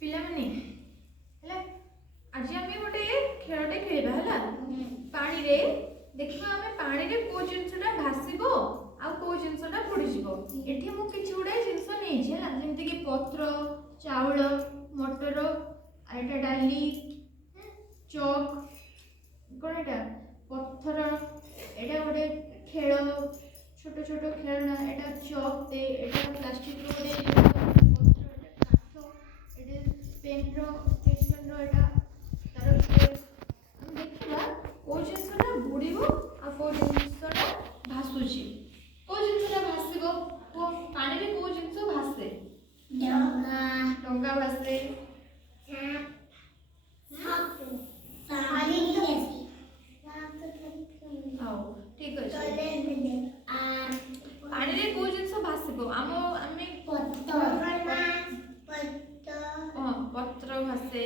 ପିଲାମାନେ ହେଲା ଆଜି ଆମେ ଗୋଟେ ଖେଳଟେ ଖେଳିବା ହେଲା ପାଣିରେ ଦେଖିବା ଆମେ ପାଣିରେ କୋଉ ଜିନିଷଟା ଭାସିବ ଆଉ କୋଉ ଜିନିଷଟା ବୁଡ଼ିଯିବ। ଏଠି ମୁଁ କିଛି ଗୁଡ଼ାଏ ଜିନିଷ ନେଇଛି ହେଲା ଯେମିତି କି ପତ୍ର ଚାଉଳ ମଟର ଆଉ ଏଟା ଡାଲି ଚକ୍ କ'ଣ ଏଟା ପଥର ଏଟା ଗୋଟେ ଖେଳ ଛୋଟ ଛୋଟ ଖେଳନା ଏଟା ଚକ୍ ଦେ ଏଟା ପ୍ଲାଷ୍ଟିକ ର ଗୋଟେ ପତ୍ର ଏଟା କାଠ ଏଟା ପେନ୍ର ସ୍କେଚ୍ ପେନ୍ର ଏଟା ତାର ଆମେ ଦେଖିବା କୋଉ ଜିନିଷଟା ବୁଡ଼ିବ ଆଉ କୋଉ ଜିନିଷଟା ଭାସୁଛି। କୋଉ ଜିନିଷଟା ଭାସିବ ପାଣିରେ କୋଉ ଜିନିଷ ଭାସେ? ଡଙ୍ଗା ଭାସେ ঠিক আছে ପାଣିରେ କୋଉ ଜିନିଷ ଭାସିବ ଆମେ ପତ୍ର ଭାସେ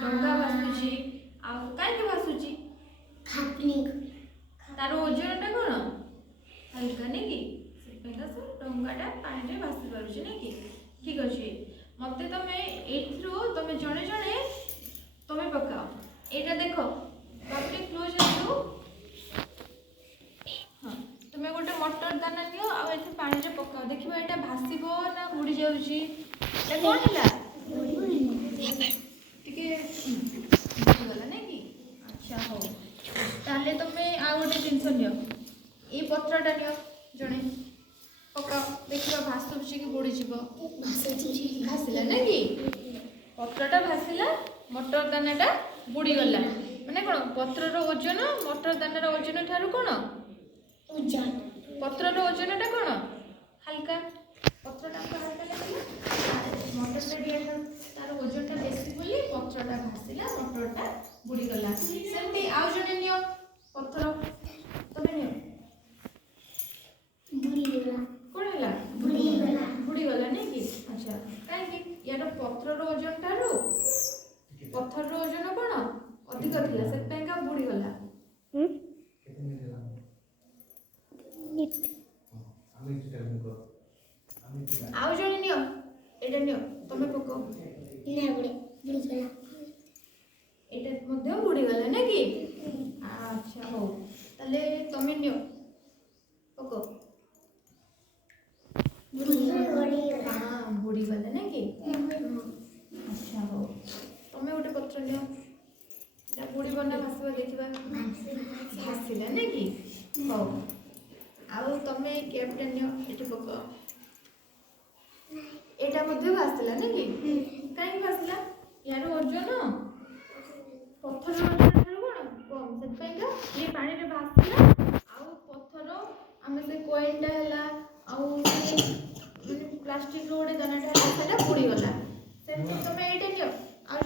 ଡଙ୍ଗା ଭାସୁଛି ଆଉ କାହିଁକି ଭାସୁଛି? ତାର ଓଜନଟା କ'ଣ ହାଲକା ନାଇଁ କି ସେଥିପାଇଁ ସେ ଡଙ୍ଗାଟା ପାଣିରେ ଭାସି ପାରୁଛି ନାଇଁ କି। ଠିକ୍ ଅଛି ମତେ ତମେ ଏଇଥିରୁ ତମେ ଜଣେ ଜଣେ ତମେ ପକାଅ ଏଇଟା ଦେଖ ତମେ କ୍ଲୋଜ୍ ହେଇଯିବ। তুমি ଗୋଟେ ମଟର ଦାନା ନିଅ ଆଉ ଏଠି ପାଣିରେ ପକାଅ ଦେଖିବା ଏଇଟା ଭାସିବ ନା ବୁଡ଼ି ଯାଉଛି। ଏଇଟା କ'ଣ ହେଲା ଟିକେ ବୁଝିଗଲା ନାଇଁ କି। ଆଚ୍ଛା ହଉ ତାହେଲେ ତମେ ଆଉ ଗୋଟେ ଜିନିଷ ନିଅ ଏଇ ପତ୍ରଟା ନିଅ ଜଣେ ପକାଅ ଦେଖିବା ଭାସୁଛି କି ବୁଡ଼ିଯିବ। ଭାସିଲା ନାଇଁ କି ପତ୍ରଟା ଭାସିଲା ମଟର ଦାନାଟା ବୁଡ଼ିଗଲା ମାନେ କ'ଣ ପତ୍ରର ଓଜନ ମଟର ଦାନାର ଓଜନ ଠାରୁ କ'ଣ ପତ୍ରର ଓଜନଟା କ'ଣ ହାଲକା ପତ୍ରଟା ହାଲକା ଲାଗିଲା ମଟରଟା ତାର ଓଜନଟା ବେଶୀ ବୋଲି ପତ୍ରଟା ଭାସିଲା ମଟରଟା ବୁଡ଼ିଗଲା। ସେମିତି ଆଉ ଜଣେ ନିଅ ପତ୍ର ତମେ ନିଅ କ'ଣ ହେଲା ବୁଡ଼ିଗଲା ନାଇଁ କି। ଆଚ୍ଛା କାହିଁକି ୟାର ପତ୍ରର ଓଜନ ଠାରୁ ପଥରର ଓଜନ କ'ଣ ଅଧିକ ଥିଲା ସେଥିପାଇଁକା ବୁଡ଼ିଗଲା। ଆଉ ଜଣେ ନିଅ ଏଇଟା ନିଅ ତମେ ପକାଅ ଏଇଟା ମଧ୍ୟ ବୁଡ଼ିଗଲା ନା କି। ଆଚ୍ଛା ହଉ ତାହେଲେ ତମେ ନିଅ ପକାଅ ବୁଡ଼ିଗଲା ନା କି। ଆଚ୍ଛା ହଉ ତମେ ଗୋଟେ ପତ୍ର ନିଅ ଏଇଟା ବୁଡ଼ିବ ନା ଭାସିବ ଦେଖିବା ଭାସିଲା ନା କି। ହଉ ଆଉ ତମେ କ୍ୟାପ୍ଟା ନିଅ ଏଠି ପକାଅ ଏଇଟା ମଧ୍ୟ ଭାସିଲା ନା କି। କାହିଁକି ଭାସିଲା ୟାର ଓଜନ ପଥର ଓଜନ ଠାରୁ କ'ଣ କମ୍ ସେଥିପାଇଁକା ଇଏ ପାଣିରେ ଭାସିଲା ଆଉ ପଥର ଆମେ ସେ କଏନ୍ଟା ହେଲା ଆଉ ମାନେ ପ୍ଲାଷ୍ଟିକର ଗୋଟେ ଦାନାଟା ହେଲା ସେଟା ବୁଡ଼ିଗଲା। ସେମିତି ତମେ ଏଇଟା ନିଅ ଆଉ